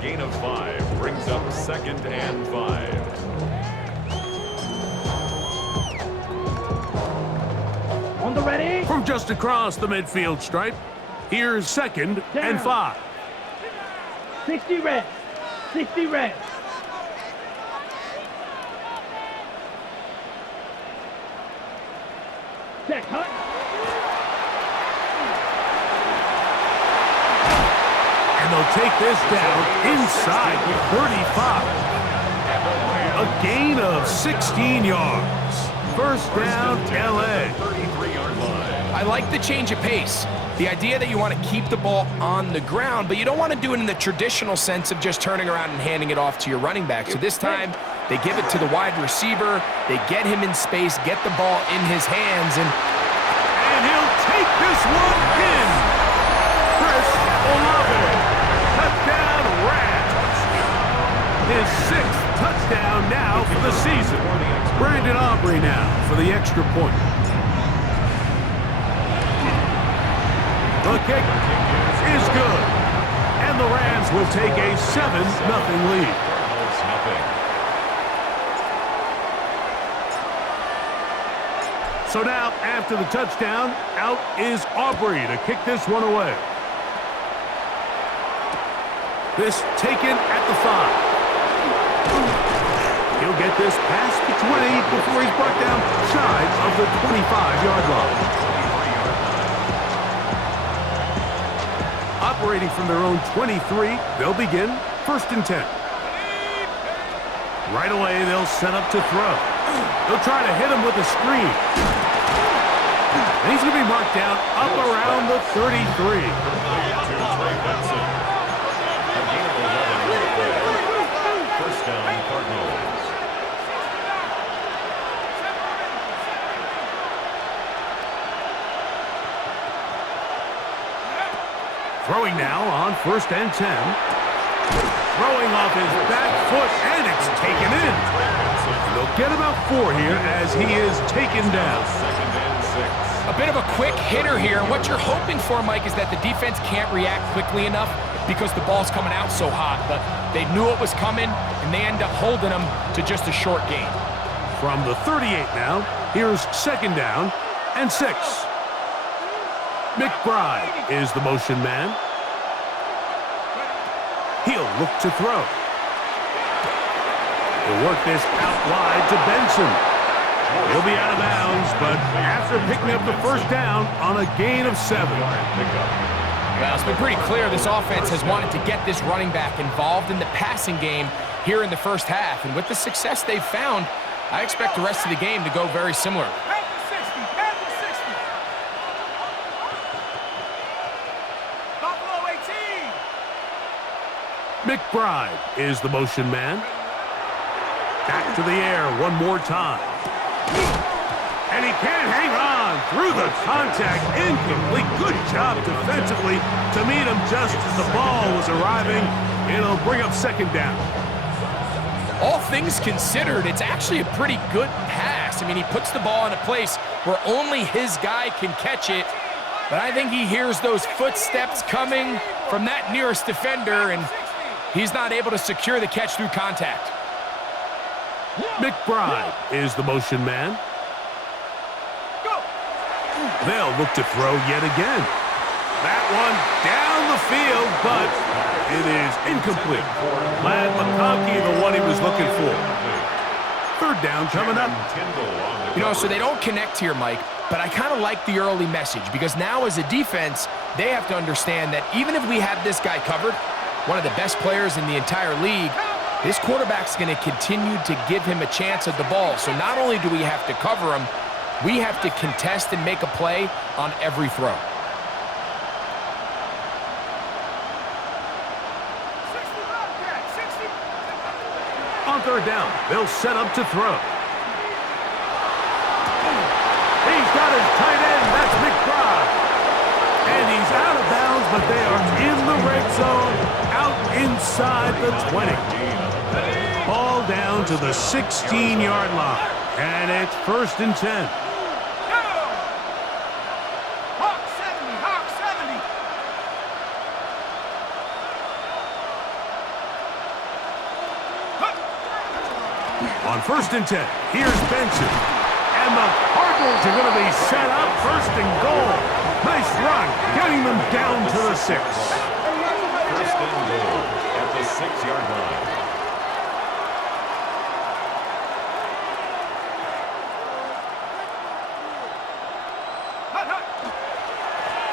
gain of 5 brings up 2nd and 5. On the ready. From just across the midfield stripe, here's 2nd and 5. 60 red. 60 red. Check, hut. And they'll take this down inside the 35. A gain of 16 yards. First down, LA. 33-yard line. I like the change of pace. The idea that you want to keep the ball on the ground, but you don't want to do it in the traditional sense of just turning around and handing it off to your running back. So this time, they give it to the wide receiver. They get him in space, get the ball in his hands, and he'll take this one in. Chris Olave. Touchdown, Rams. His 6th touchdown now for the season. Brandon Aubrey now for the extra point. The kick is good. And the Rams will take a 7-0 lead. So now, after the touchdown, out is Aubrey to kick this one away. This taken at the 5. He'll get this past the 20 before he's brought down shy of the 25-yard line. Operating from their own 23, they'll begin 1st and 10. Right away, they'll set up to throw. They'll try to hit him with a screen. And he's going to be marked down up around the 33. First down, Cardinals. Throwing now on 1st and 10. Throwing off his back foot, and it's taken in. And they'll get about 4 here as he is taken down. 2nd and 6. a bit of a quick hitter here. And what you're hoping for, Mike, is that the defense can't react quickly enough because the ball's coming out so hot. But they knew it was coming, and they end up holding them to just a short gain. From the 38 now, here's 2nd down and 6. McBride is the motion man. He'll look to throw. He'll work this out wide to Benson. He'll be out of bounds, but after picking up the first down on a gain of 7. Well, it's been pretty clear this offense has wanted to get this running back involved in the passing game here in the first half. And with the success they've found, I expect the rest of the game to go very similar. McBride is the motion man. Back to the air one more time. And he can't hang on through the contact. Incomplete. Good job defensively to meet him just as the ball was arriving. It'll bring up 2nd down. All things considered, it's actually a pretty good pass. I mean, he puts the ball in a place where only his guy can catch it. But I think he hears those footsteps coming from that nearest defender, and he's not able to secure the catch through contact. McBride is the motion man. They'll look to throw yet again. That one down the field, but it is incomplete. Ladd McConkey, the one he was looking for. 3rd down coming up. You know, so they don't connect here, Mike, but I kind of like the early message because now as a defense, they have to understand that even if we have this guy covered, one of the best players in the entire league, this quarterback's going to continue to give him a chance at the ball. So not only do we have to cover him, we have to contest and make a play on every throw. On 3rd down, they'll set up to throw. He's got his tight end, that's McBride. And he's out of bounds, but they are in the red zone, out inside the 20. Ball down to the 16-yard line, and it's 1st and 10. On 1st and 10, here's Benson. And the Cardinals are going to be set up 1st and goal. Nice run, getting them down to the 6. 1st and goal at the 6-yard line.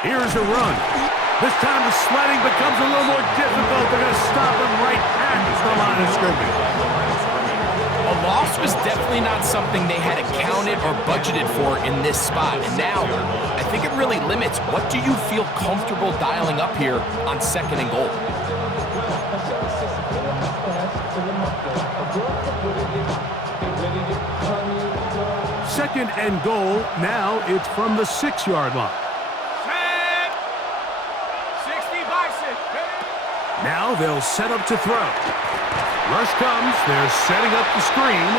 Here's a run. This time the sledding becomes a little more difficult. They're going to stop him right at the line of scrimmage. A loss was definitely not something they had accounted or budgeted for in this spot. And now, I think it really limits what do you feel comfortable dialing up here on 2nd and goal. Second and goal. Now it's from the 6-yard line. Now they'll set up to throw. Rush comes. They're setting up the screen.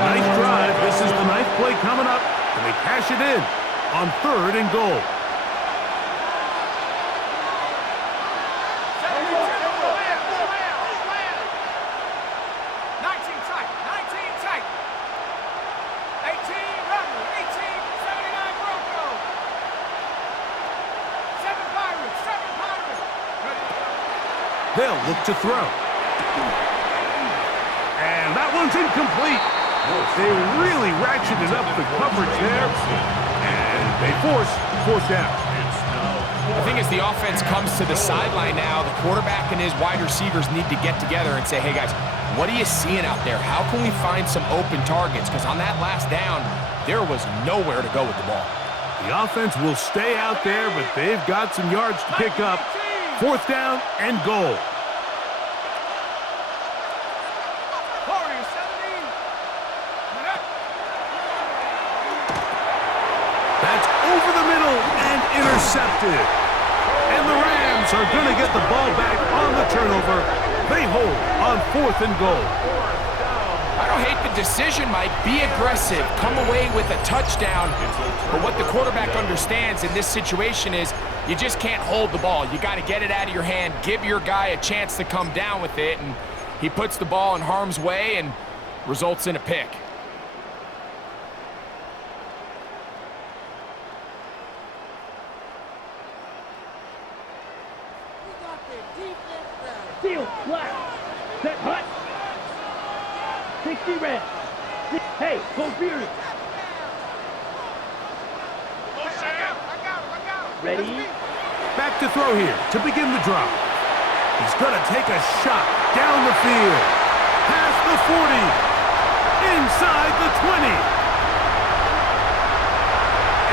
Nice drive. This is the 9th play coming up. And they cash it in on 3rd and goal. They'll look to throw. And that one's incomplete. They really ratcheted up the coverage there. And they force down. I think as the offense comes to the sideline now, the quarterback and his wide receivers need to get together and say, hey, guys, what are you seeing out there? How can we find some open targets? Because on that last down, there was nowhere to go with the ball. The offense will stay out there, but they've got some yards to pick up. 4th down and goal. That's over the middle and intercepted. And the Rams are going to get the ball back on the turnover. They hold on 4th and goal. I don't hate the decision, Mike. Be aggressive. Come away with a touchdown. But what the quarterback understands in this situation is you just can't hold the ball. You got to get it out of your hand, give your guy a chance to come down with it, and he puts the ball in harm's way and results in a pick. Seal, flat. Set, hut. 60 red. Hey, go Fury. Ready? Back to throw here to begin the drive. He's going to take a shot down the field. Past the 40. Inside the 20.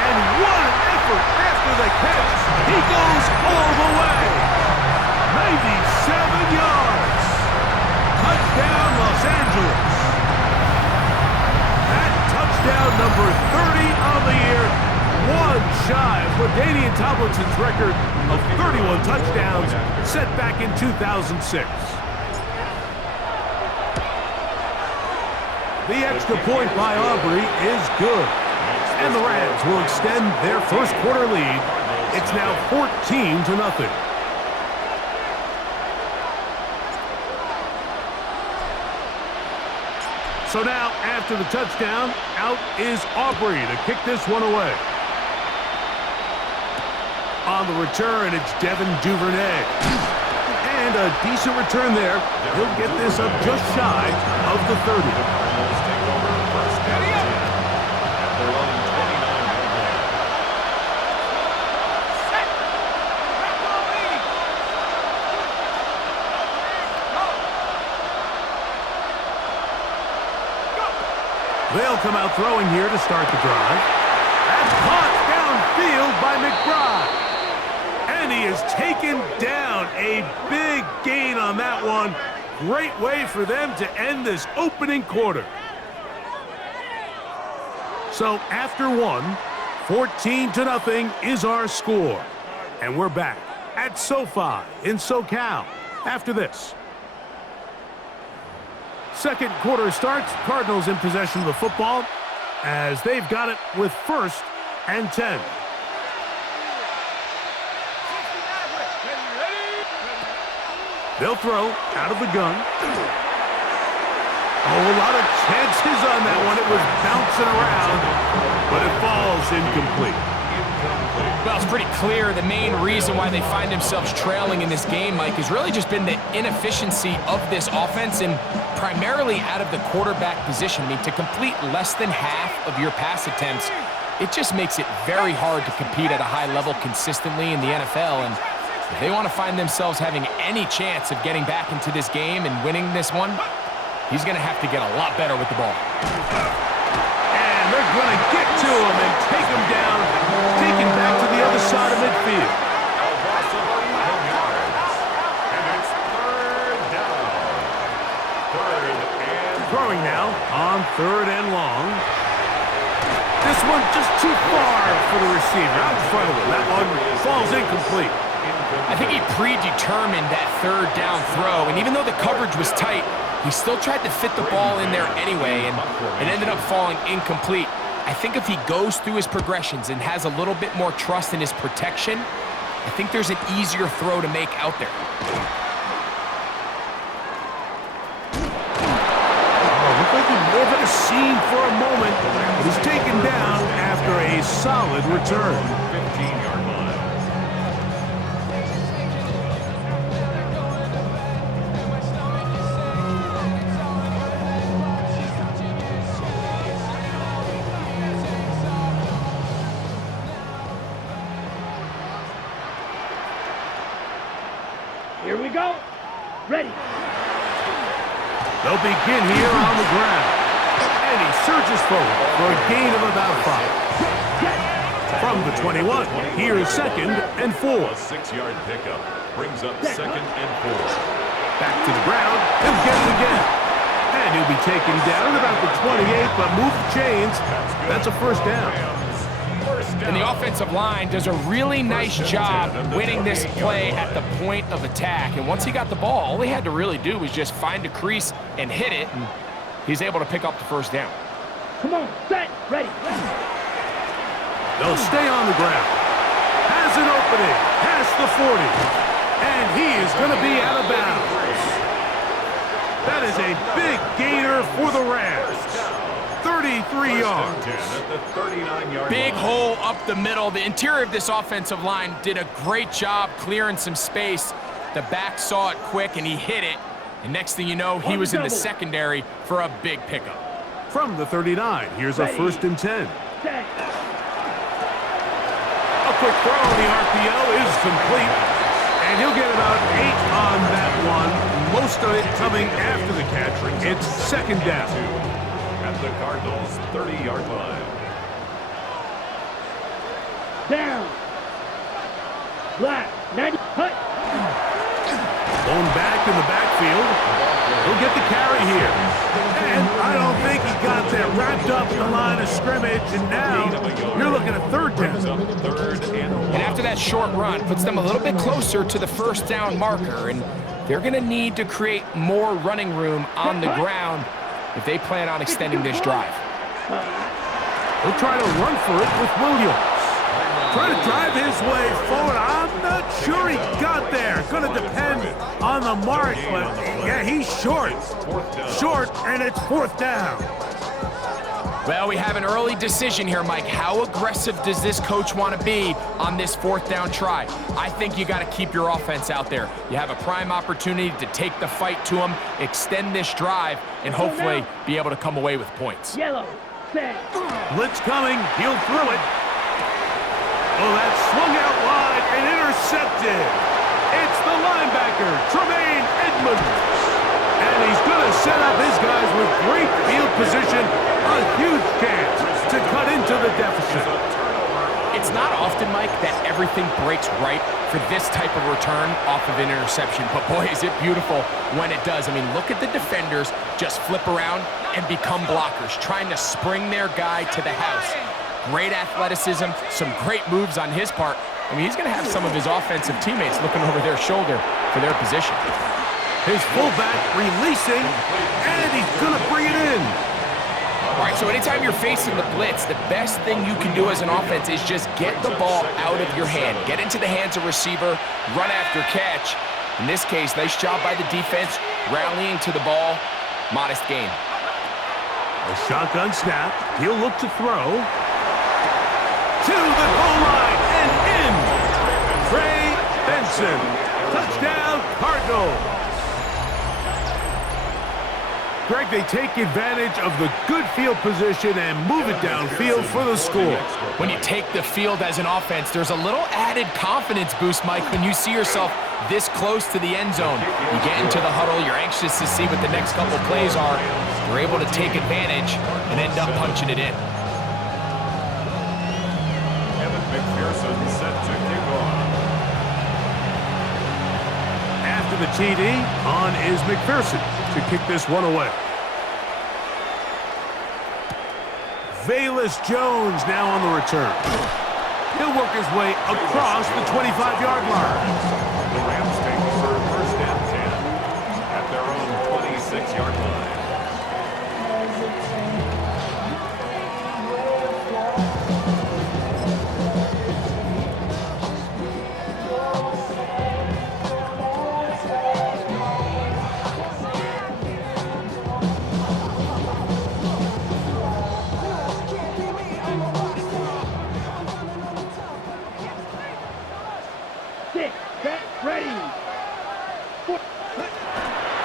And what an effort after the catch. He goes all the way. 97 yards. Touchdown, Los Angeles. That touchdown number 30 on the year. One shy of LaDainian Tomlinson's record of 31 touchdowns set back in 2006. The extra point by Aubrey is good. And the Rams will extend their first quarter lead. It's now 14-0. So now, after the touchdown, out is Aubrey to kick this one away. On the return, it's Devin Duvernay. And a decent return there. He'll get this up just shy of the 30. They'll come out throwing here to start the drive. That's caught downfield by McBride. And he is taken down. A big gain on that one. Great way for them to end this opening quarter. So after one, 14-0 is our score. And we're back at SoFi in SoCal after this. Second quarter starts. Cardinals in possession of the football as they've got it with 1st and 10. They'll throw out of the gun. Oh, a lot of chances on that one. It was bouncing around, but it falls incomplete. Well, it's pretty clear the main reason why they find themselves trailing in this game, Mike, has really just been the inefficiency of this offense and primarily out of the quarterback position. I mean, to complete less than half of your pass attempts, it just makes it very hard to compete at a high level consistently in the NFL. And if they want to find themselves having any chance of getting back into this game and winning this one, he's going to have to get a lot better with the ball. And they're going to get to him and take him down, take him back to the other side of midfield. A loss of 11 yards. And it's third down. Third and Throwing now on 3rd and long. This one just too far for the receiver. Out in front of him. That one falls incomplete. I think he predetermined that 3rd down throw, and even though the coverage was tight, he still tried to fit the ball in there anyway, and it ended up falling incomplete. I think if he goes through his progressions and has a little bit more trust in his protection, I think there's an easier throw to make out there. Looked like he moved at a seam for a moment, but he's taken down after a solid return. 15-yard line. Here we go. Ready. They'll begin here on the ground. And he surges forward for a gain of about 5. From the 21, here's 2nd and 4. A 6-yard pickup brings up 2nd and 4. Back to the ground. He'll get it again. And he'll be taken down about the 28, but move the chains. That's a first down. And the offensive line does a really nice job winning this play at the point of attack. And once he got the ball, all he had to really do was just find a crease and hit it, and he's able to pick up the first down. Come on, set, ready. They'll stay on the ground. Has an opening. Past the 40. And he is going to be out of bounds. That is a big gainer for the Rams. 33 yards. At the 39-yard Big line. hole up the middle. The interior of this offensive line did a great job clearing some space. The back saw it quick, and he hit it. And next thing you know, he was in the secondary for a big pickup. From the 39, here's a 1st and 10. Set. A quick throw on the RPO is complete. And he'll get about 8 on that one. Most of it coming after the catch. It's 2nd down. At the Cardinals' 30-yard line. Down. Black. 90. Hut. Blown back in the backfield. He'll get the carry here. And I don't think he got that wrapped up in the line of scrimmage. And now you're looking at 3rd Brings down. up 3rd and 1. And after that short run, puts them a little bit closer to the first down marker. And they're going to need to create more running room on the ground if they plan on extending this drive. He'll try to run for it with Williams. Trying to drive his way forward. I'm not sure he got there. Going to depend on the mark, but yeah, he's short. Short, and it's 4th down. Well, we have an early decision here, Mike. How aggressive does this coach want to be on this 4th down try? I think you got to keep your offense out there. You have a prime opportunity to take the fight to him, extend this drive, and hopefully be able to come away with points. Yellow. Set. Blitz coming. He'll throw it. Oh, that's swung out wide and intercepted. It's the linebacker, Tremaine Edmonds. And he's going to set up his guys with great field position. A huge chance to cut into the deficit. It's not often, Mike, that everything breaks right for this type of return off of an interception. But boy, is it beautiful when it does. I mean, look at the defenders just flip around and become blockers, trying to spring their guy to the house. Great athleticism, some great moves on his part. I mean, he's going to have some of his offensive teammates looking over their shoulder for their position. His fullback releasing, and he's going to bring it in. All right, so anytime you're facing the blitz, the best thing you can do as an offense is just get the ball out of your hand. Get into the hands of receiver, run after catch. In this case, nice job by the defense, rallying to the ball. Modest gain. A shotgun snap. He'll look to throw. To the goal line and in. Trey Benson. Touchdown, Cardinals. Greg, they take advantage of the good field position and move it downfield for the score. When you take the field as an offense, there's a little added confidence boost, Mike, when you see yourself this close to the end zone. You get into the huddle, you're anxious to see what the next couple plays are. You're able to take advantage and end up punching it in. Evan McPherson set to kick off. After the TD, on is McPherson to kick this one away. Velus Jones now on the return. He'll work his way across the 25-yard line. The Rams take over first and 10 at their own 26-yard line. Six, set, ready.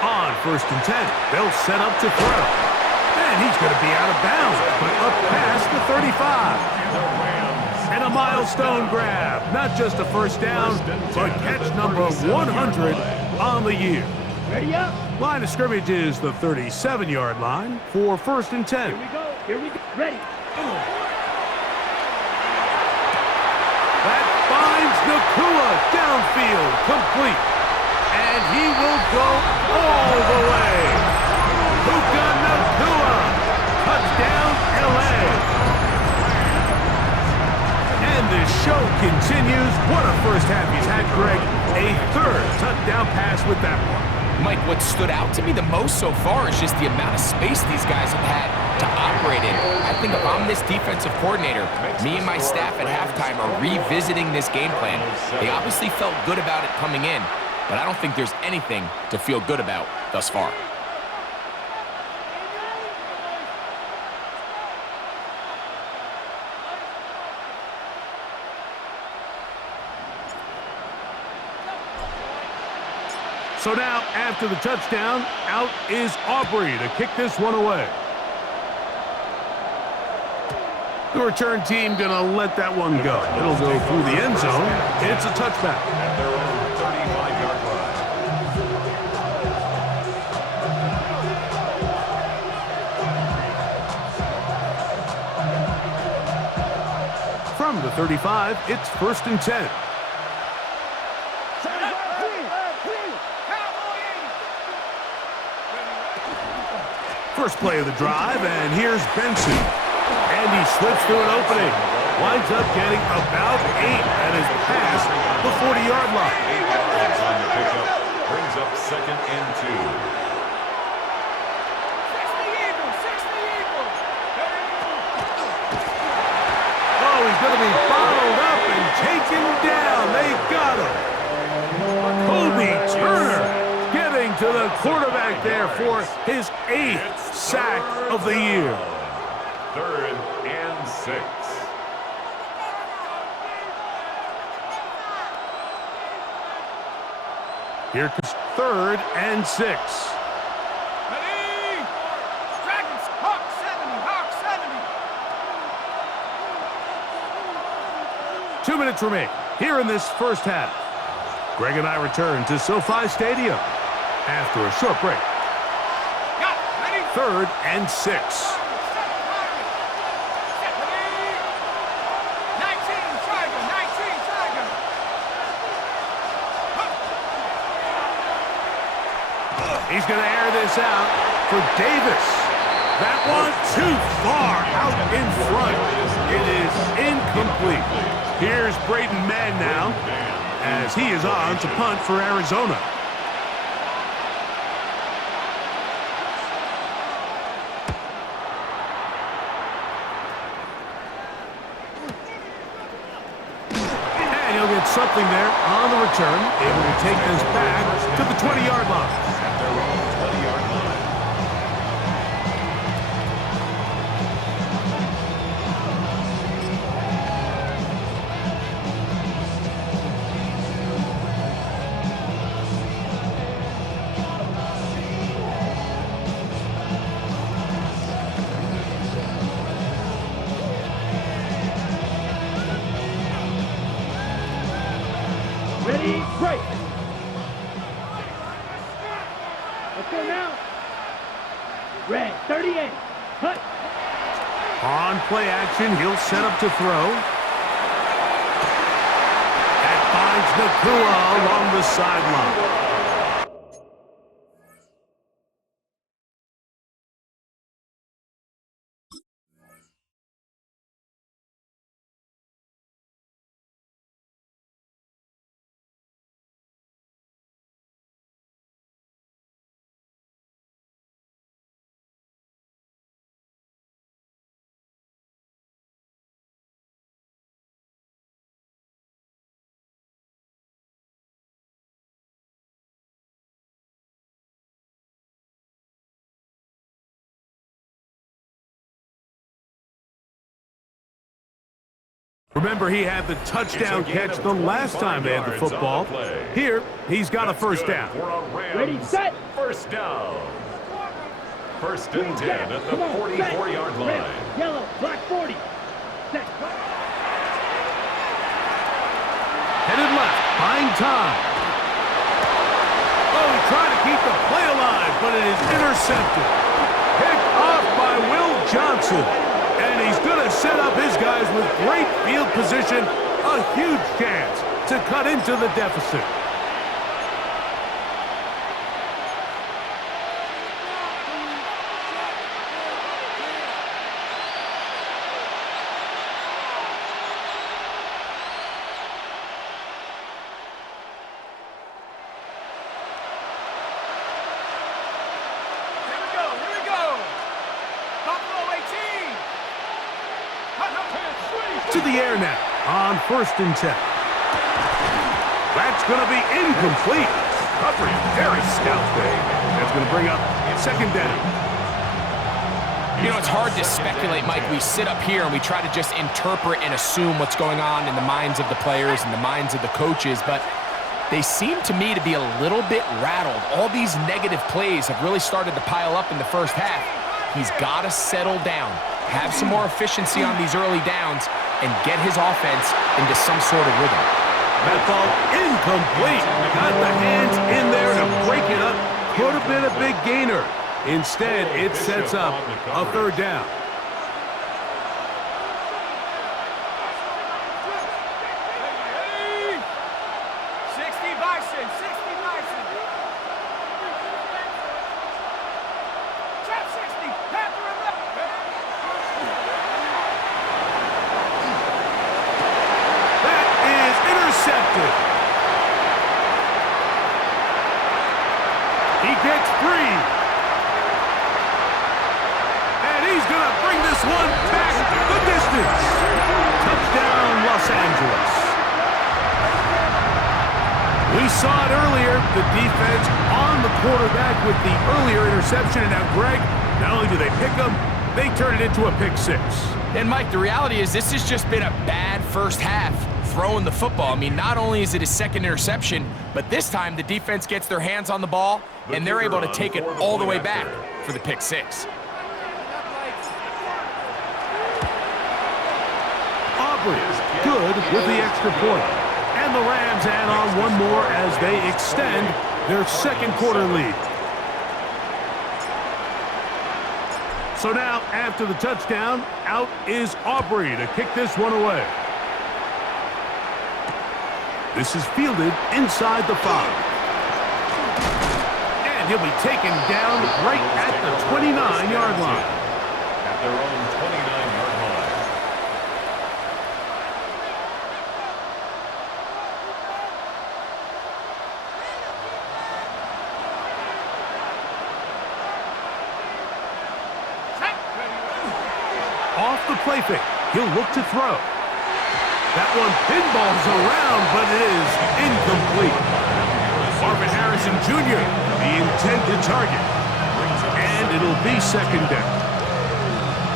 On first and 10, they'll set up to throw. And he's going to be out of bounds, but up past the 35. And a milestone grab. Not just a first down, but catch number 100 on the year. Ready up. Line of scrimmage is the 37-yard line for first and 10. Here we go. Here we go. Ready. That finds Nakua downfield, complete. And he will go all the way. Puka Nakua, touchdown LA. And the show continues. What a first half he's had, Greg. A third touchdown pass with that one. Mike, what stood out to me the most so far is just the amount of space these guys have had to operate in. I think if I'm this defensive coordinator, me and my staff at halftime are revisiting this game plan. They obviously felt good about it coming in, but I don't think there's anything to feel good about thus far. So now, after the touchdown, out is Aubrey to kick this one away. The return team going to let that one go. It'll go through the end zone. It's a touchback. At their own 35-yard line. From the 35, it's first and 10. First play of the drive, and here's Benson. And he slips through an opening. Winds up getting about 8 at his pass, the 40-yard line. 8 yards on the pickup, brings up second and 2. Oh, he's going to be bottled up and taken down. They got him. Kobe Turner getting to the quarterback there for his 8th sack of the year. Third and 6. Here comes third and 6. Ready! Dragons, Hawk 70, Hawk 70. 2 minutes remain here in this first half. Greg and I return to SoFi Stadium after a short break. Got it. Ready? Third and 6. Set, ready? 19, Tiger, 19, Tiger. He's going to air this out for Davis. That one too far out in front. It is incomplete. Here's Braden Mann now as he is on to punt for Arizona. And he'll get something there on the return, able to take this back to the 20-yard line. At their own 20-yard line. Backfield now. Red, 38. Cut. On play action, he'll set up to throw. That finds Nakua along the sideline. Remember, he had the touchdown catch the last time they had the football. Here, he's got a first down. Ready, set. First down. First and 10 at the 44-yard line. Red, yellow, black 40. Set. Headed left, buying time. Oh, he tried to keep the play alive, but it is intercepted. Picked off by Will Johnson. And he's going to set up his guys with great field position. A huge chance to cut into the deficit. Here we go. Buffalo 18. To the air now on first and 10. That's going to be incomplete. Covering very stout there. That's going to bring up second down. You know, it's hard to speculate, Mike. We sit up here and we try to just interpret and assume what's going on in the minds of the players and the minds of the coaches, but they seem to me to be a little bit rattled. All these negative plays have really started to pile up in the first half. He's got to settle down, have some more efficiency on these early downs, and get his offense into some sort of rhythm. That ball incomplete. Got the hands in there to break it up. Could have been a big gainer. Instead, it sets up a third down. He gets free. And he's going to bring this one back the distance. Touchdown, Los Angeles. We saw it earlier, the defense on the quarterback with the earlier interception. And now, Greg, not only do they pick him, they turn it into a pick six. And, Mike, the reality is this has just been a bad first half throwing the football. I mean, not only is it his second interception, but this time the defense gets their hands on the ball, and they're able to take it all the way back for the pick six. Aubrey good with the extra point. And the Rams add on one more as they extend their second quarter lead. So now, after the touchdown, out is Aubrey to kick this one away. This is fielded inside the 5. And he'll be taken down right at the 29-yard line. At their own 29-yard line. Off the play fake, he'll look to throw. That one pinballs around, but it is incomplete. Marvin Harrison Jr., the intended target. And it'll be second down.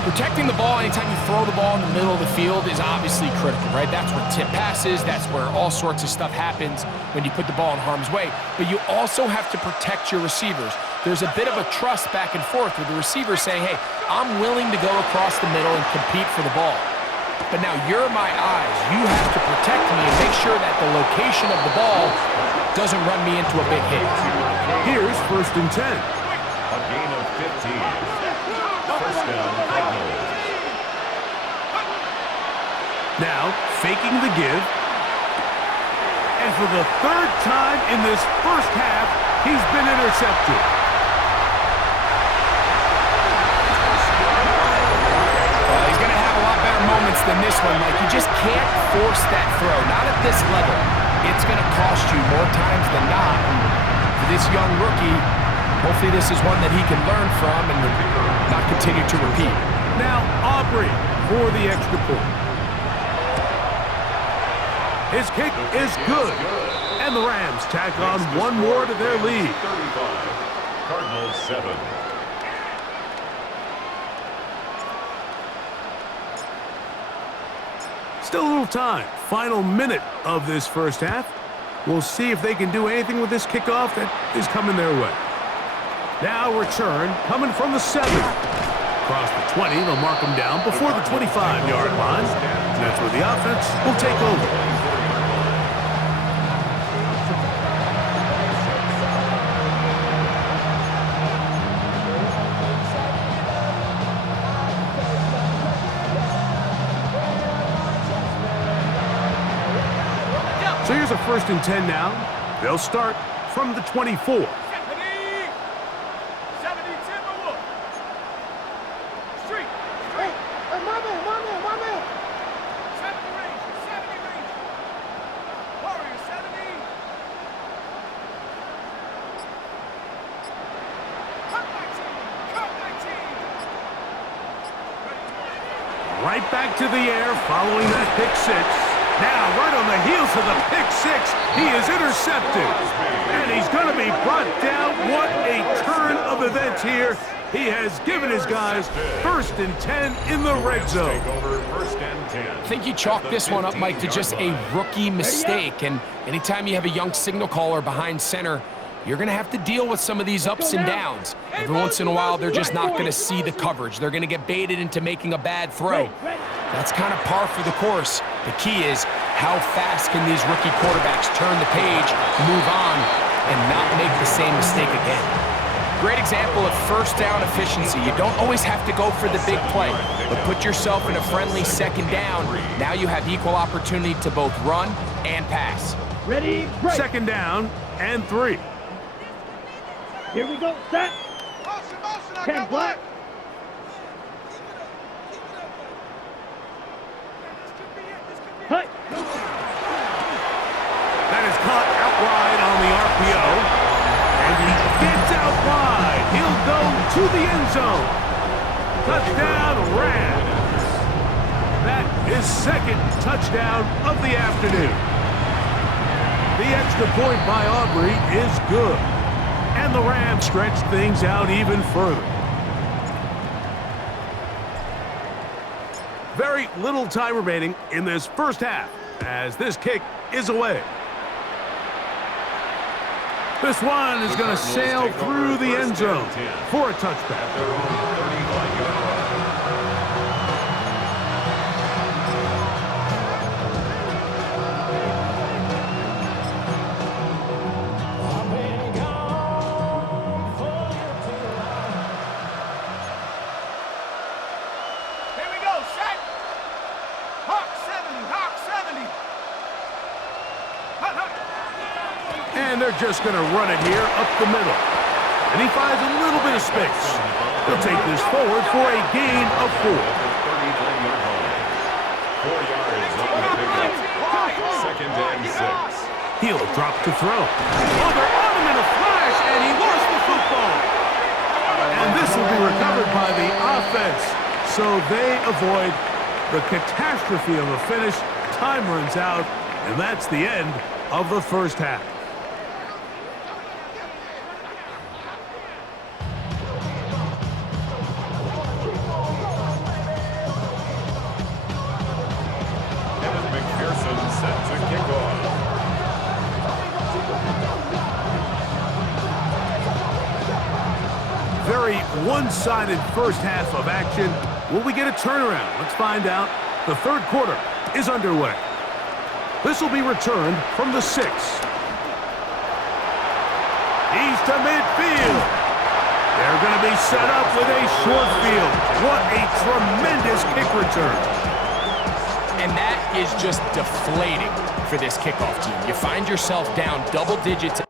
Protecting the ball anytime you throw the ball in the middle of the field is obviously critical, right? That's where tip passes, that's where all sorts of stuff happens when you put the ball in harm's way. But you also have to protect your receivers. There's a bit of a trust back and forth with the receiver saying, hey, I'm willing to go across the middle and compete for the ball. But now you're my eyes. You have to protect me and make sure that the location of the ball doesn't run me into a big hit. Here's first and 10. 15. First down, Cardinals. Now, faking the give. And for the third time in this first half, he's been intercepted. He's going to have a lot better moments than this one. Like, you just can't force that throw. Not at this level. It's going to cost you more times than not. And for this young rookie, hopefully this is one that he can learn from and not continue to repeat. Now, Aubrey for the extra point. His kick is good. And the Rams tack on one more to their lead. 35. Cardinals 7. Still a little time. Final minute of this first half. We'll see if they can do anything with this kickoff that is coming their way. Now return coming from the 7. Across the 20, they'll mark them down before the 25-yard line. And that's where the offense will take over. So here's a 1st and 10 now. They'll start from the 24. 70 Timberwolves. Street. Hey, my man. 70 Rangers. Warriors 70. Cut 19. Right back to the air following that pick 6. Now, right on the heels of the pick 6, he is intercepted. And he's going to be brought down. What a turn of events here. He has given his guys 1st and 10 in the red zone. I think you chalk this one up, Mike, to just a rookie mistake. And anytime you have a young signal caller behind center, you're going to have to deal with some of these ups and downs. Every once in a while, they're just not going to see the coverage. They're going to get baited into making a bad throw. That's kind of par for the course. The key is how fast can these rookie quarterbacks turn the page, move on, and not make the same mistake again. Great example of first down efficiency. You don't always have to go for the big play, but put yourself in a friendly 2nd down. Now you have equal opportunity to both run and pass. Ready, break. 2nd down and 3. Here we go, set. Motion, I 10 got black. one. Hut. That is caught out wide on the RPO. And he gets out wide. He'll go to the end zone. Touchdown, Rams. That is 2nd touchdown of the afternoon. The extra point by Aubrey is good. And the Rams stretch things out even further. Very little time remaining in this first half as this kick is away. This one is going to sail through the end zone for a touchback. Here we go, set. Hawk 70. Hut. And they're just going to run it here up the middle. And he finds a little bit of space. He'll take this forward for a gain of 4. 39-yard line. 4 yards on the pickup. 2nd and 6. He'll drop to throw. Oh, they're on him in a flash, and he lost the football. And this will be recovered by the offense. So they avoid the catastrophe of a finish. Time runs out, and that's the end of the first half. Kevin McPherson set to kick off. Very one-sided first half of action. Will we get a turnaround? Let's find out. The 3rd quarter is underway. This will be returned from the 6. He's to midfield. They're going to be set up with a short field. What a tremendous kick return. And that is just deflating for this kickoff team. You find yourself down double digits.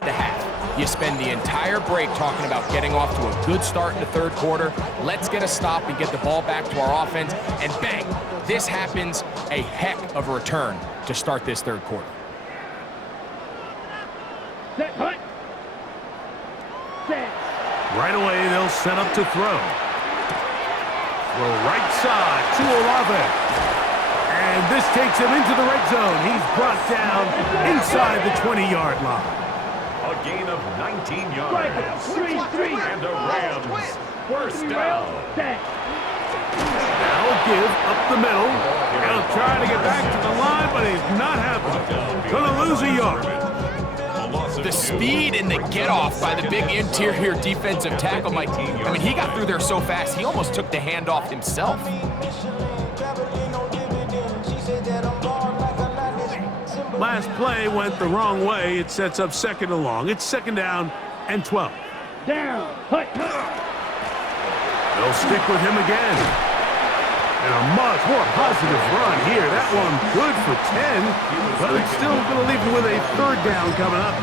The half. You spend the entire break talking about getting off to a good start in the third quarter. Let's get a stop and get the ball back to our offense. And bang, this happens. A heck of a return to start this third quarter. Set, hut. Set. Right away, they'll set up to throw. Throw right side to Olave. And this takes him into the red zone. He's brought down inside the 20-yard line. A gain of 19 yards. Right. 3-3. And the Rams first down. Set. Now give up the middle. He'll try to get back to the line, but he's not happening. Gonna lose a yard. The speed and the get-off by the big interior defensive tackle, Mike. I mean, he got through there so fast, he almost took the handoff himself. Last play went the wrong way. It sets up second and long. It's second down and 12. Down. Hut. They'll stick with him again. And a much more positive run here. That one good for 10, but it's still going to leave him with a third down coming up.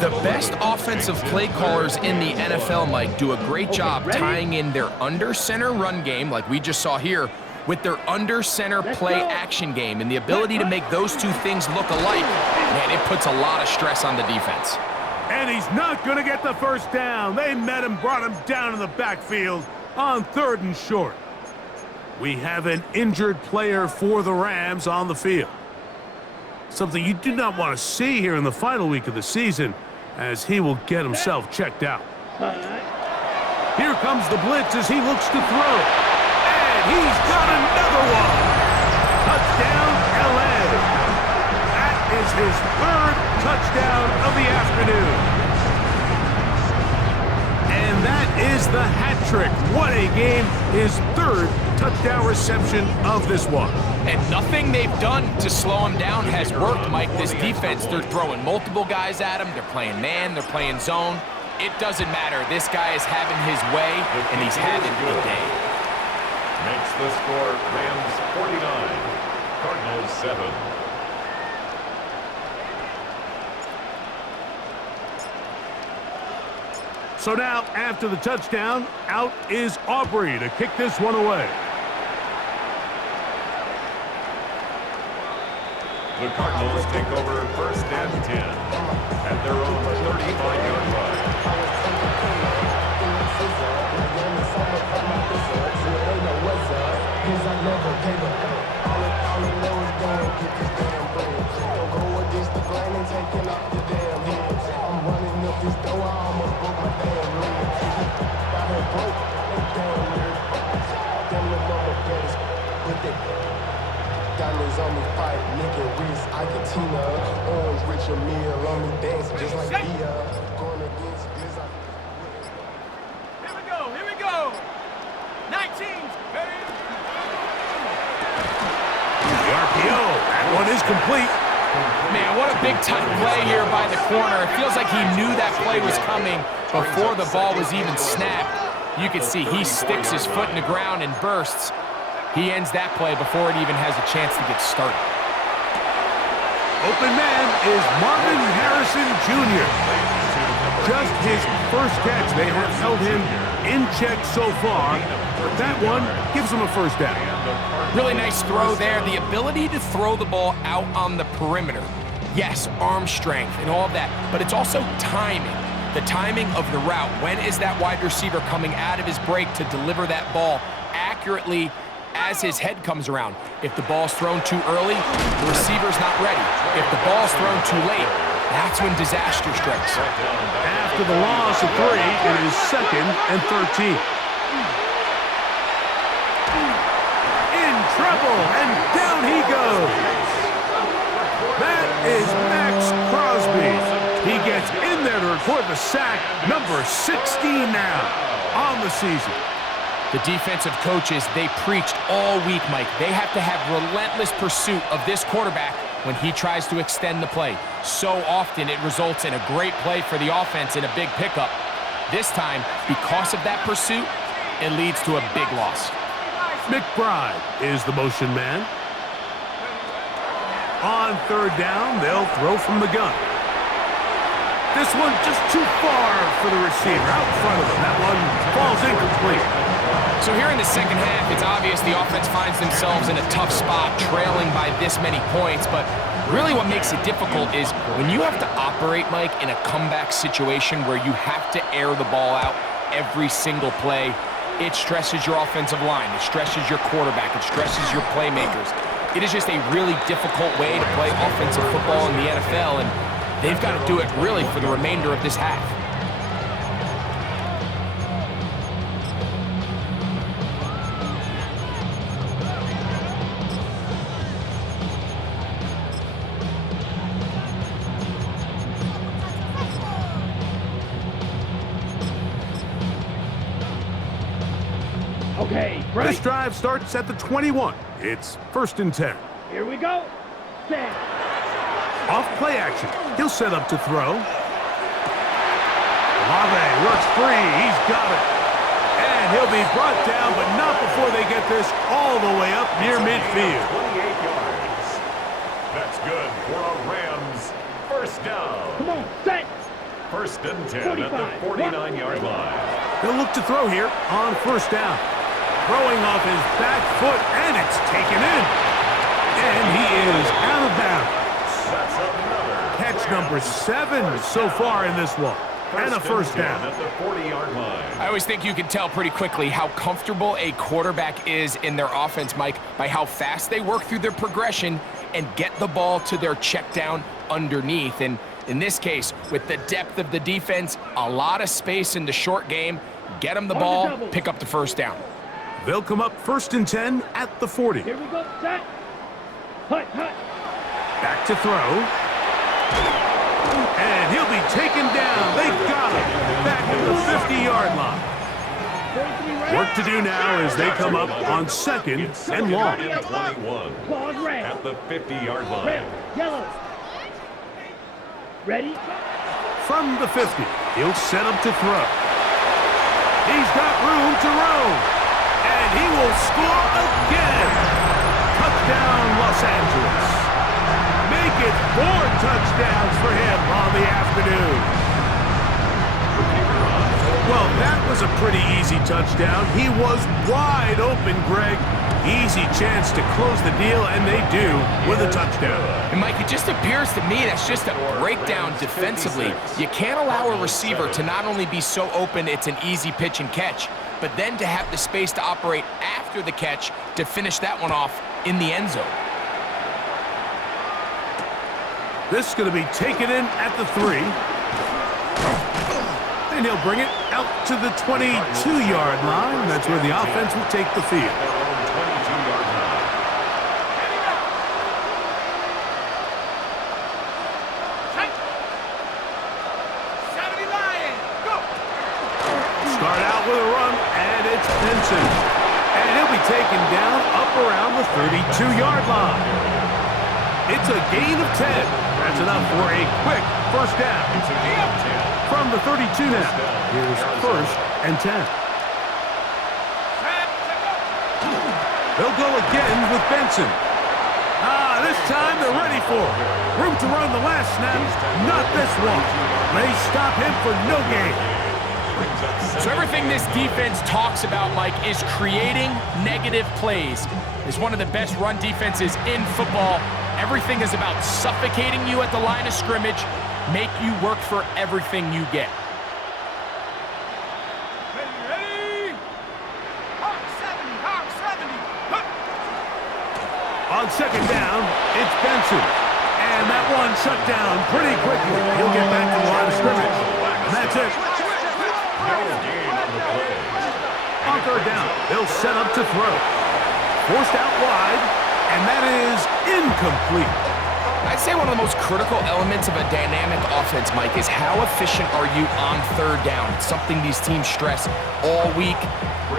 The best offensive play callers in the NFL, Mike, do a great job tying in their under-center run game, like we just saw here, with their under-center play action game, and the ability to make those two things look alike, man, it puts a lot of stress on the defense. And he's not going to get the first down. They met him, brought him down in the backfield on third and short. We have an injured player for the Rams on the field. Something you do not want to see here in the final week of the season, as he will get himself checked out. Here comes the blitz as he looks to throw. And he's got another one. Touchdown, LA. That is his third touchdown of the afternoon. And that is the hat trick. What a game. His third touchdown reception of this one. And nothing they've done to slow him down has worked, Mike. This defense, they're throwing multiple guys at him. They're playing man. They're playing zone. It doesn't matter. This guy is having his way, and he's having a day. Makes the score Rams 49, Cardinals 7. So now, after the touchdown, out is Aubrey to kick this one away. The Cardinals take over first and 10 at their own 35-yard line. Diamonds on me, fight, licking wrist, Argentina, orange Richard Mille on me, dancing just like Dia, going against Blizzard. Here we go. 19's ready. The RPO, that one is complete. Man, what a big-time play here by the corner. It feels like he knew that play was coming before the ball was even snapped. You can see he sticks his foot in the ground and bursts. He ends that play before it even has a chance to get started. Open man is Marvin Harrison Jr. Just his first catch. They have held him in check so far, but that one gives him a first down. Really nice throw there. The ability to throw the ball out on the perimeter. Yes, arm strength and all of that, but it's also timing. The timing of the route. When is that wide receiver coming out of his break to deliver that ball accurately as his head comes around? If the ball's thrown too early, the receiver's not ready. If the ball's thrown too late, that's when disaster strikes. After the loss of 3, it is 2nd and 13. In trouble, and down he goes. That is Max Crosby. He gets in there to record the sack, number 16 now on the season. The defensive coaches, they preached all week, Mike. They have to have relentless pursuit of this quarterback when he tries to extend the play. So often it results in a great play for the offense and a big pickup. This time, because of that pursuit, it leads to a big loss. McBride is the motion man. On 3rd down, they'll throw from the gun. This one just too far for the receiver out in front of him. That one falls incomplete. So here in the second half, it's obvious the offense finds themselves in a tough spot, trailing by this many points, but really what makes it difficult is when you have to operate, Mike, in a comeback situation where you have to air the ball out every single play, it stresses your offensive line, it stresses your quarterback, it stresses your playmakers. It is just a really difficult way to play offensive football in the NFL, and they've got to do it really for the remainder of this half. Okay, ready? This drive starts at the 21. It's 1st and 10. Here we go. Set. Off play action. He'll set up to throw. Olave works free. He's got it. And he'll be brought down, but not before they get this all the way up near midfield. 28 yards. That's good for a Rams 1st down. Come on, set. 1st and 10 at the 49-yard line. He'll look to throw here on 1st down. Throwing off his back foot, and it's taken in. And he is out of bounds. That's another Catch number 7 so far in this one. And a 1st down. At the 40-yard line. I always think you can tell pretty quickly how comfortable a quarterback is in their offense, Mike, by how fast they work through their progression and get the ball to their check down underneath. And in this case, with the depth of the defense, a lot of space in the short game, get them the ball, pick up the 1st down. They'll come up 1st and 10 at the 40. Here we go, set. Hut, hut. Back to throw. And he'll be taken down. They got him. Back at the 50-yard line. 43 red. Work to do now as they come up on 2nd and long. 21 Claws red. at the 50-yard line. Red. Yellow. Ready? From the 50, he'll set up to throw. He's got room to roam. And he will score again. Touchdown, Los Angeles. Make it 4 touchdowns for him on the afternoon. Well, that was a pretty easy touchdown. He was wide open, Greg. Easy chance to close the deal, and they do with a touchdown. And Mike, it just appears to me that's just a breakdown defensively. You can't allow a receiver to not only be so open it's an easy pitch and catch, but then to have the space to operate after the catch to finish that one off in the end zone. This is going to be taken in at the 3. And he'll bring it out to the 22-yard line. That's where the offense will take the field. 22-yard line. Start out with a run, and it's Benson. And he'll be taken down up around the 32-yard line. It's a gain of 10. That's enough for a quick 1st down. It's a gain of 10. From the 32 now. Here's 1st and 10. They'll go again with Benson. This time they're ready for it. Room to run the last snap, not this one. They stop him for no gain. So everything this defense talks about, Mike, is creating negative plays. It's one of the best run defenses in football. Everything is about suffocating you at the line of scrimmage, make you work for everything you get. Ready? Hawk 70, Hawk 70. Hup. On 2nd down, it's Benson. And And that one shut down pretty quickly. He'll get back to the line of scrimmage. And that's it. No gain on the play. On third down, they'll set up to throw. Forced out wide, and that is incomplete. I'd say one of the most critical elements of a dynamic offense, Mike, is how efficient are you on third down? It's something these teams stress all week.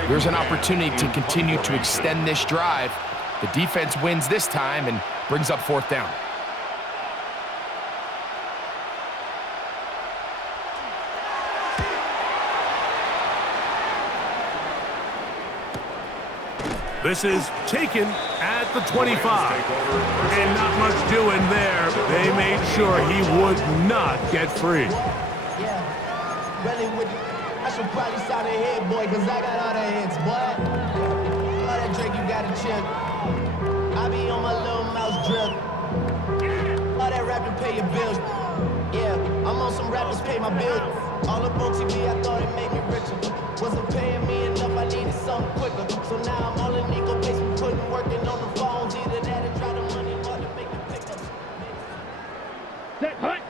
There's an opportunity to continue to extend this drive. The defense wins this time and brings up fourth down. This is taken at the 25. And not much doing there. They made sure he would not get free. Yeah, really with I should probably start a head, boy, cause I got all the hits, boy. All that Drake, you got a chip. I be on my little mouse drip. All that rapping, pay your bills. Yeah, I'm on some rappers, pay my bills. All up on TV, I thought it made me richer. Wasn't paying me enough, I needed something quicker. So now I'm all in Nico basement, putting working on the phones. Either that or try the money hard to make the pickups. Set, hut.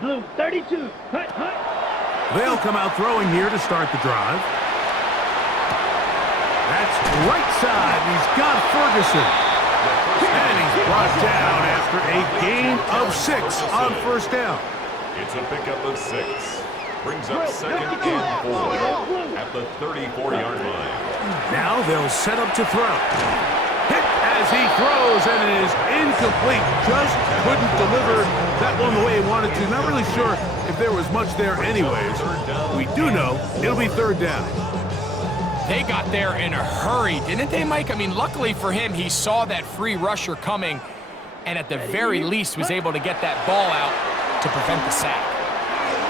Blue, 32. Hut, hut. They'll come out throwing here to start the drive. That's right side. He's got Ferguson. And he's brought down after a gain of 6 on first down. It's a pickup of 6. Brings up second and 4 at the 34-yard line. Now they'll set up to throw. Hit as he throws, and it is incomplete. Just couldn't deliver that one the way he wanted to. Not really sure if there was much there anyways. We do know it'll be third down. They got there in a hurry, didn't they, Mike? I mean, luckily for him, he saw that free rusher coming, and at the very least was able to get that ball out to prevent the sack.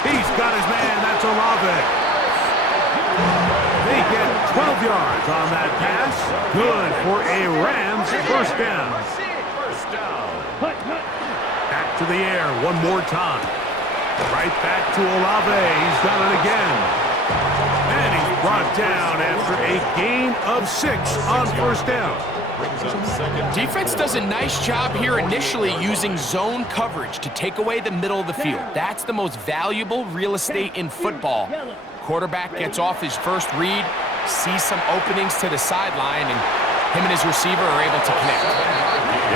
He's got his man. That's Olave. They get 12 yards on that pass. Good for a Rams first down. First down. Hut, hut. Back to the air one more time. Right back to Olave. He's done it again. And he's brought down after a gain of 6 on first down. Brings up second. Defense does a nice job here initially using zone coverage to take away the middle of the field. That's the most valuable real estate in football. Quarterback gets off his first read, sees some openings to the sideline, and him and his receiver are able to connect.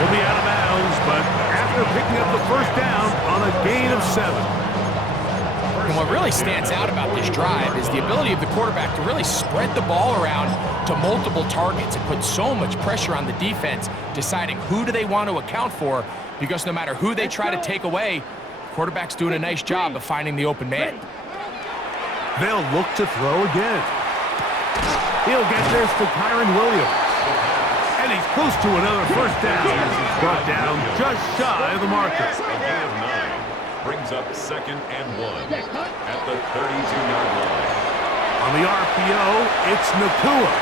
He'll be out of bounds, but after picking up the first down on a gain of 7. And what really stands out about this drive is the ability of the quarterback to really spread the ball around to multiple targets and put so much pressure on the defense, deciding who do they want to account for, because no matter who they try to take away, quarterback's doing a nice job of finding the open man. They'll look to throw again. He'll get this to Kyron Williams. And he's close to another first down as he's brought down just shy of the marker. A gain of 9. Brings up second and 1 at the 32-yard line. On the RPO, it's Nakua.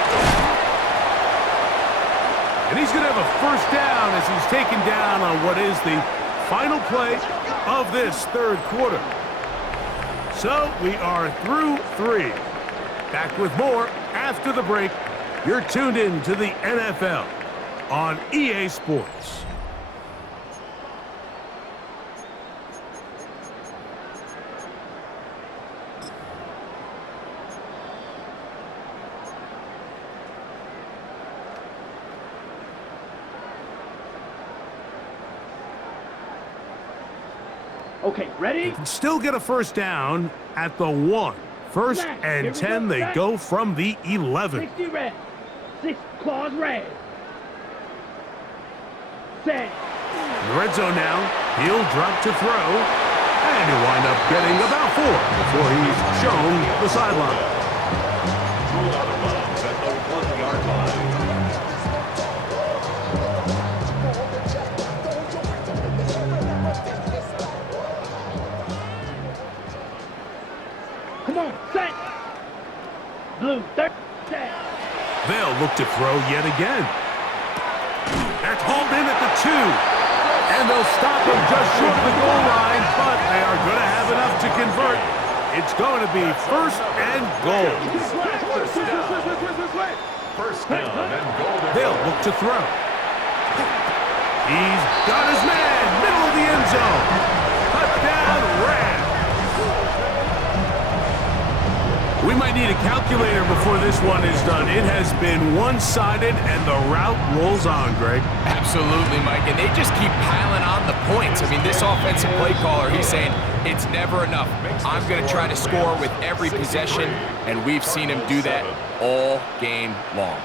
And he's going to have a first down as he's taken down on what is the final play of this third quarter. So we are through 3. Back with more after the break. You're tuned in to the NFL on EA Sports. Okay, ready? Still get a first down at the 1. First and 10, they go from the 11. 60 red. 6 claws red. Set. In the red zone now, he'll drop to throw, and he'll wind up getting about 4 before he's shown the sideline. Ruled out of bounds at the 1-yard line. Come on, set. Blue, third, set. They'll look to throw yet again. That's hauled in at the 2. And they'll stop him just short of the goal line, but they are going to have enough to convert. It's going to be first and goal. First down and goal. They'll look to throw. He's got his man, middle of the end zone. Touchdown, Rams. We might need a calculator before this one is done. It has been one-sided, and the route rolls on, Greg. Absolutely, Mike, and they just keep piling on the points. I mean, this offensive play caller, he's saying it's never enough. I'm going to try to score with every possession, and we've seen him do that all game long.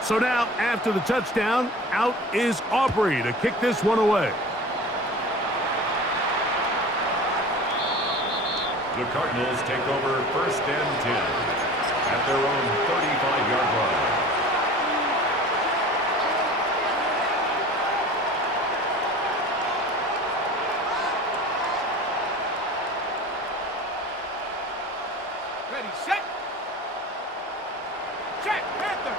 So now, after the touchdown, out is Aubrey to kick this one away. The Cardinals take over 1st and 10 at their own 35-yard line. Ready, set. Check, Panther.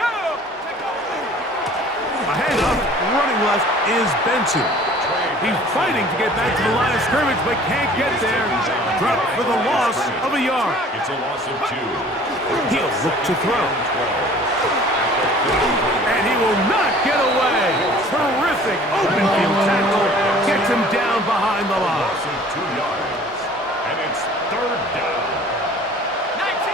Go. Take over. A handoff, running left is Benson. He's fighting to get back to the line of scrimmage, but can't get there. Dropped for the loss of a yard. It's a loss of 2. He'll look to throw. And he will not get away. Terrific open field tackle. Gets him down behind the line. Loss of 2 yards. And it's 3rd down. 19.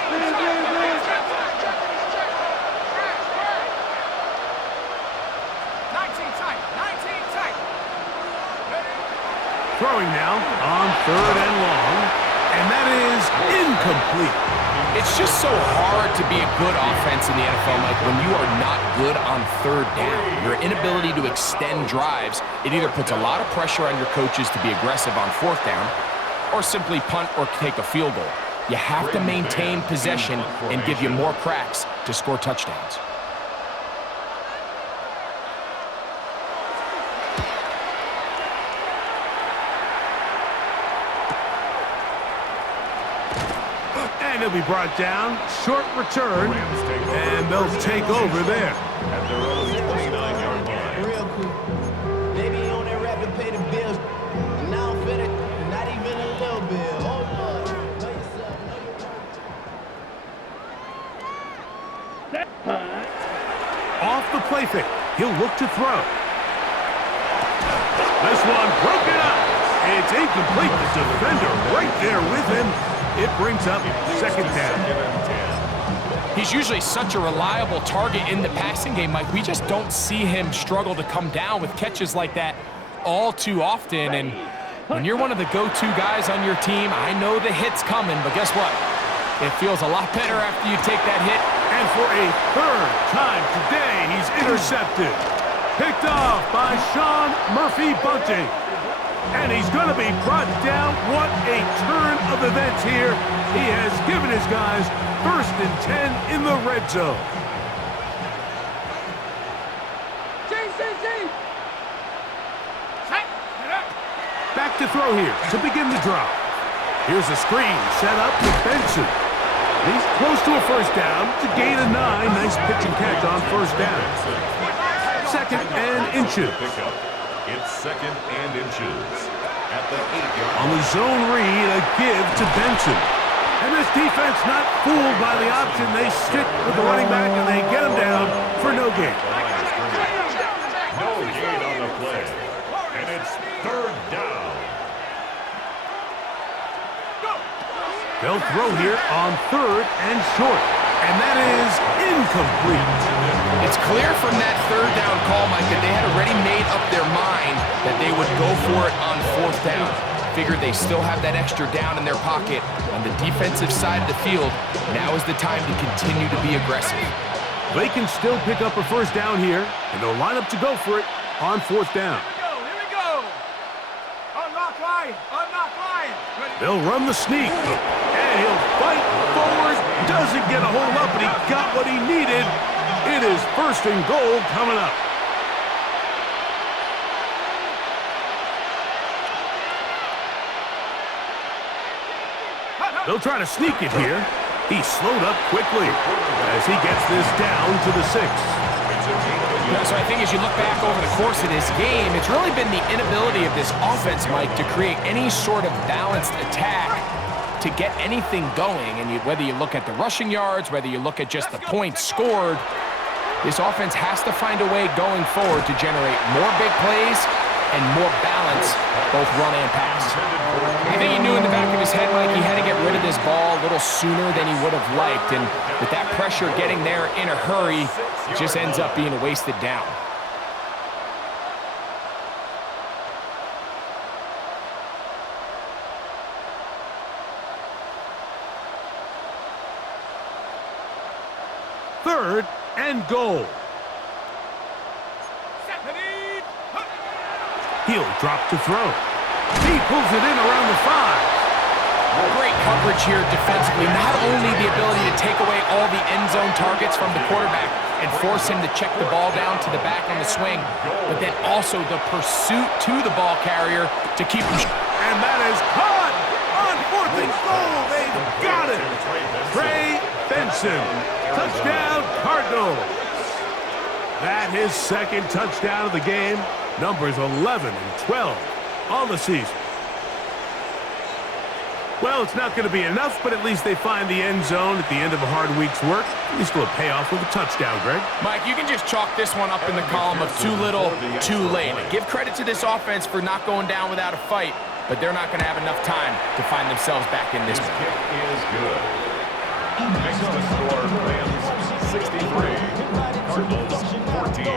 Throwing now on 3rd and long, and that is incomplete. It's just so hard to be a good offense in the NFL, Mike, when you are not good on 3rd down. Your inability to extend drives, it either puts a lot of pressure on your coaches to be aggressive on 4th down, or simply punt or take a field goal. You have to maintain possession and give you more cracks to score touchdowns. And he'll be brought down, short return, and they'll take over there. At their own 29-yard line. Real cool. Maybe on that rapid pay the bills. And now I'm finna, not even a little bit. Oh, Lord. Know yourself. Know your worth. Off the play fake, he'll look to throw. This one broken up. It's incomplete. The defender right there with him. It brings up 2nd down. He's usually such a reliable target in the passing game, Mike. We just don't see him struggle to come down with catches like that all too often. And when you're one of the go-to guys on your team, I know the hit's coming, but guess what? It feels a lot better after you take that hit. And for a 3rd time today, he's intercepted. Picked off by Sean Murphy-Bunting. And he's going to be brought down. What a turn of events here. He has given his guys 1st and 10 in the red zone. Back to throw here to begin the drive. Here's a screen set up to Benson. He's close to a 1st down to gain a 9. Nice pitch and catch on 1st down. 2nd and inches. It's 2nd and inches. At the 8-yard On the zone read, a give to Benson. And this defense not fooled by the option. They stick with the running back and they get him down for no gain. No gain on the play. And it's 3rd down. They'll throw here on 3rd and short. And that is incomplete. It's clear from that 3rd down call, Mike, that they had already made up their mind that they would go for it on 4th down. Figured they still have that extra down in their pocket on the defensive side of the field. Now is the time to continue to be aggressive. They can still pick up a 1st down here, and they'll line up to go for it on 4th down. Here we go. Unlock line. Ready. They'll run the sneak, and he'll fight forward. Doesn't get a hold up, but he got what he needed. It is 1st and goal coming up. They'll try to sneak it here. He slowed up quickly as he gets this down to the 6. So I think as you look back over the course of this game, it's really been the inability of this offense, Mike, to create any sort of balanced attack to get anything going. And whether you look at the rushing yards, whether you look at just the points scored, This offense has to find a way going forward to generate more big plays and more balance, both run and pass. I think he knew in the back of his head, Mike, he had to get rid of this ball a little sooner than he would have liked. And with that pressure getting there in a hurry, it just ends up being a wasted down. Third and goal. He'll drop to throw. He pulls it in around the 5. Great coverage here defensively. Not only the ability to take away all the end zone targets from the quarterback and force him to check the ball down to the back on the swing, but then also the pursuit to the ball carrier to keep him. And that is caught on 4th and goal. They've got it. Trey Benson. Touchdown, Cardinals. That his second touchdown of the game. Numbers 11 and 12 on the season. Well, it's not going to be enough, but at least they find the end zone at the end of a hard week's work. At least it'll pay off with a touchdown, Greg. Mike, you can just chalk this one up in the column of too little, too late. Give credit to this offense for not going down without a fight, but they're not going to have enough time to find themselves back in this one. Kick is good. Makes the score Rams 63, Cardinals 14.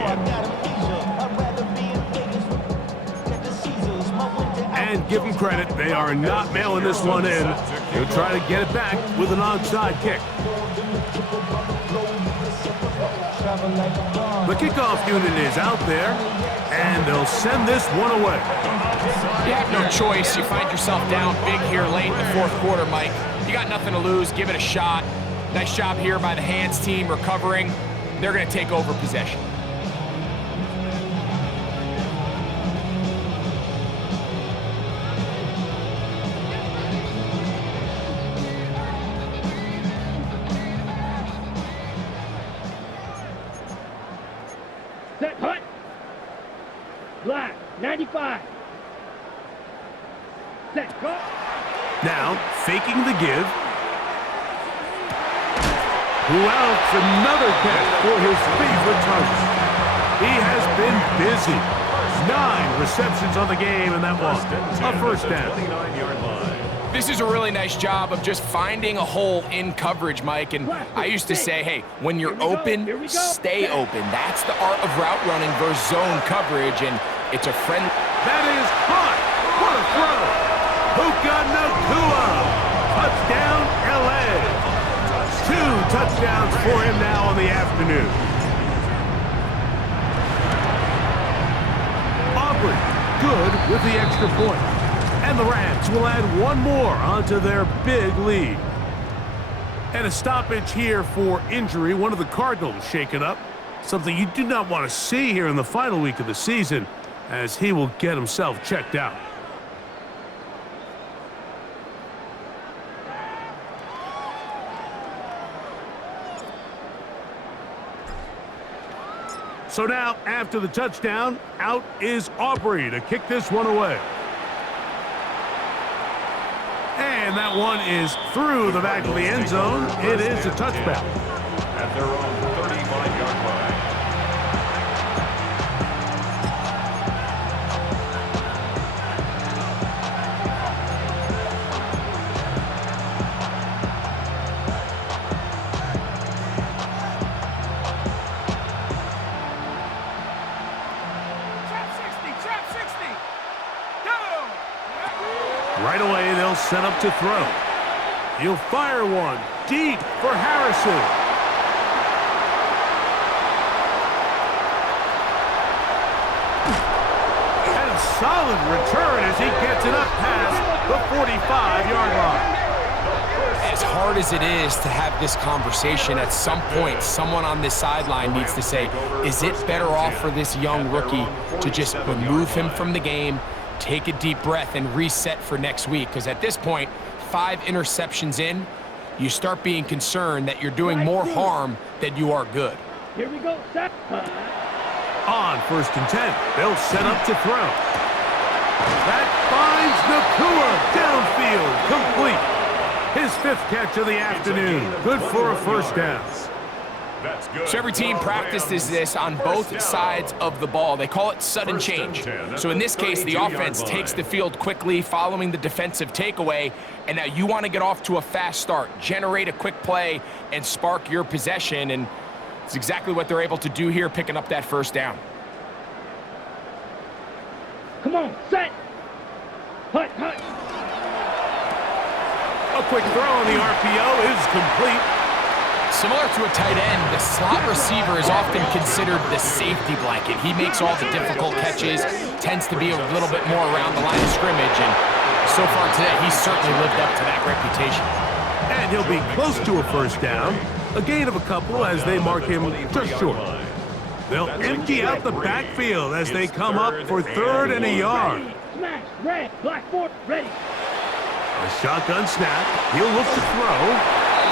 And give them credit, they are not mailing this one in. They'll try to get it back with an onside kick. The kickoff unit is out there, and they'll send this one away. You have no choice. You find yourself down big here late in the 4th quarter, Mike. You got nothing to lose. Give it a shot. Nice job here by the hands team recovering. They're going to take over possession. Set, hut. Black, 95. Set, go. Now, faking the give. Who else? Another catch for his favorite target. He has been busy. 9 receptions on the game, and that one a first down. 29-yard line. This is a really nice job of just finding a hole in coverage, Mike. And I used to say, hey, when you're open, stay open. That's the art of route running versus zone coverage, and it's a friend. That is hot. What a throw. Puka Nacua. Touchdown, L.A. 2 touchdowns for him now on the afternoon. Aubrey, good with the extra point. And the Rams will add one more onto their big lead. And a stoppage here for injury. One of the Cardinals shaken up. Something you do not want to see here in the final week of the season, as he will get himself checked out. So now, after the touchdown, out is Aubrey to kick this one away. And that one is through the back of the end zone. It is a touchback. At their own 35-yard line. Right away, they'll set up to throw. He'll fire one deep for Harrison. And a solid return as he gets it up past the 45-yard line. As hard as it is to have this conversation, at some point, someone on this sideline needs to say, is it better off for this young rookie to just remove him from the game, take a deep breath, and reset for next week? Because at this point, 5 interceptions in, you start being concerned that you're doing more harm than you are good. Here we go, set. On 1st and 10, they'll set up to throw. That finds Nacua downfield, complete. His 5th catch of the afternoon, good for a first down. That's good. So every team For practices Rams. this on First both down. sides of the ball. They call it sudden First and change. 10 at So in the this case, the 32-yard offense line. takes the field quickly following the defensive takeaway, and now you want to get off to a fast start, generate a quick play, and spark your possession, and it's exactly what they're able to do here, picking up that first down. Come on, set. Hut, hut. A quick throw on the RPO is complete. Similar to a tight end, the slot receiver is often considered the safety blanket. He makes all the difficult catches, tends to be a little bit more around the line of scrimmage, and so far today, he's certainly lived up to that reputation. And he'll be close to a first down. A gain of a couple as they mark him just short. They'll empty out the backfield as they come up for 3rd and a yard. Smash, red, blackboard, ready. A shotgun snap. He'll look to throw.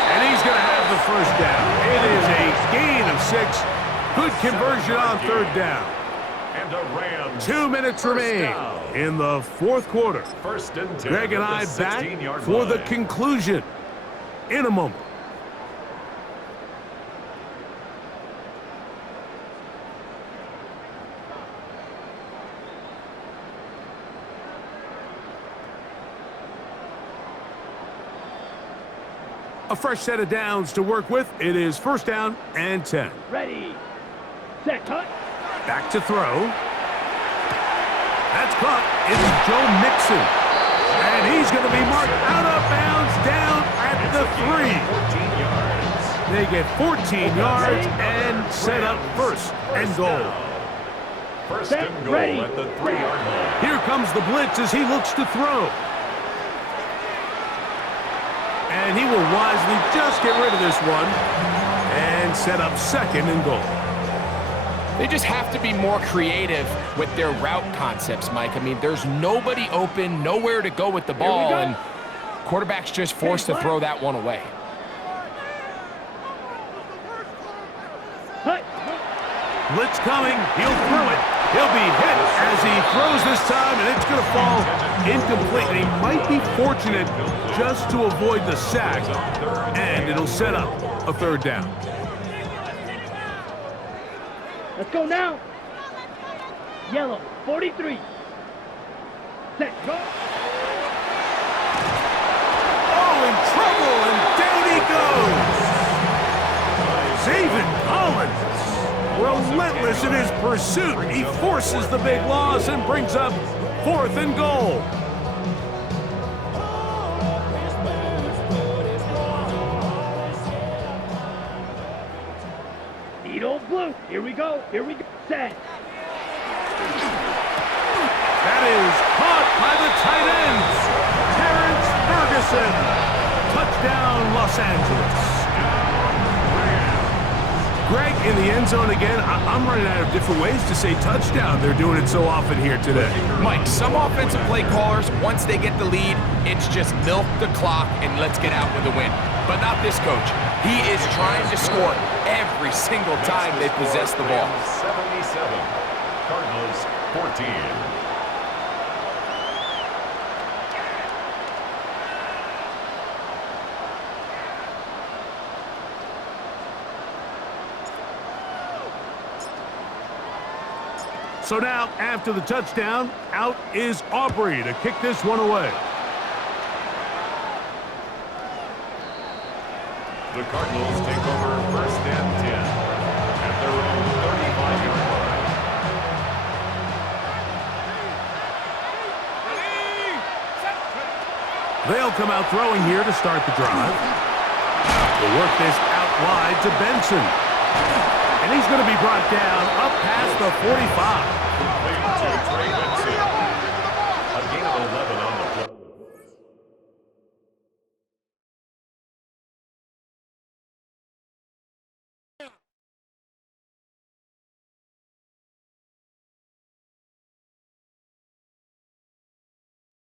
And he's going to have the first down. It is a gain of 6. Good conversion on 3rd down. And a Rams 2 minutes first remain down. in the 4th quarter. First and 10 Greg and at I the back 16-yard for the line. conclusion in a moment. A fresh set of downs to work with. It is 1st down and 10. Ready. Set, hut. Back to throw. That's caught. It's Joe Mixon. And he's going to be marked out of bounds down at the 3. 14 yards. They get 14 yards and set up 1st and goal. First and goal Ready. at the 3-yard line. Here comes the blitz as he looks to throw. And he will wisely just get rid of this one and set up 2nd and goal. They just have to be more creative with their route concepts, Mike. I mean, there's nobody open, nowhere to go with the ball, and quarterback's just forced to throw that one away. Hut. Blitz coming. He'll throw it. He'll be hit as he throws this time, and it's going to fall incomplete. And he might be fortunate just to avoid the sack, and it'll set up a 3rd down. Let's go now. Yellow, 43. Set, go. Oh, in trouble, and down he goes. Zayvon Collins, relentless in his pursuit. He forces the big loss and brings up 4th and goal. Need old blue. Here we go. Here we go. Set. That is caught by the tight end, Terrence Ferguson. Touchdown, Los Angeles. Greg, in the end zone again. I'm running out of different ways to say touchdown. They're doing it so often here today. Mike, some offensive play callers, once they get the lead, it's just milk the clock and let's get out with a win. But not this coach. He is trying to score every single time they possess the ball. 77. Cardinals 14. So now, after the touchdown, out is Aubrey to kick this one away. The Cardinals take over 1st and 10 at their own 35-yard line. They'll come out throwing here to start the drive. They'll work this out wide to Benson. And he's going to be brought down up past the 45. Complete to Trey Benson.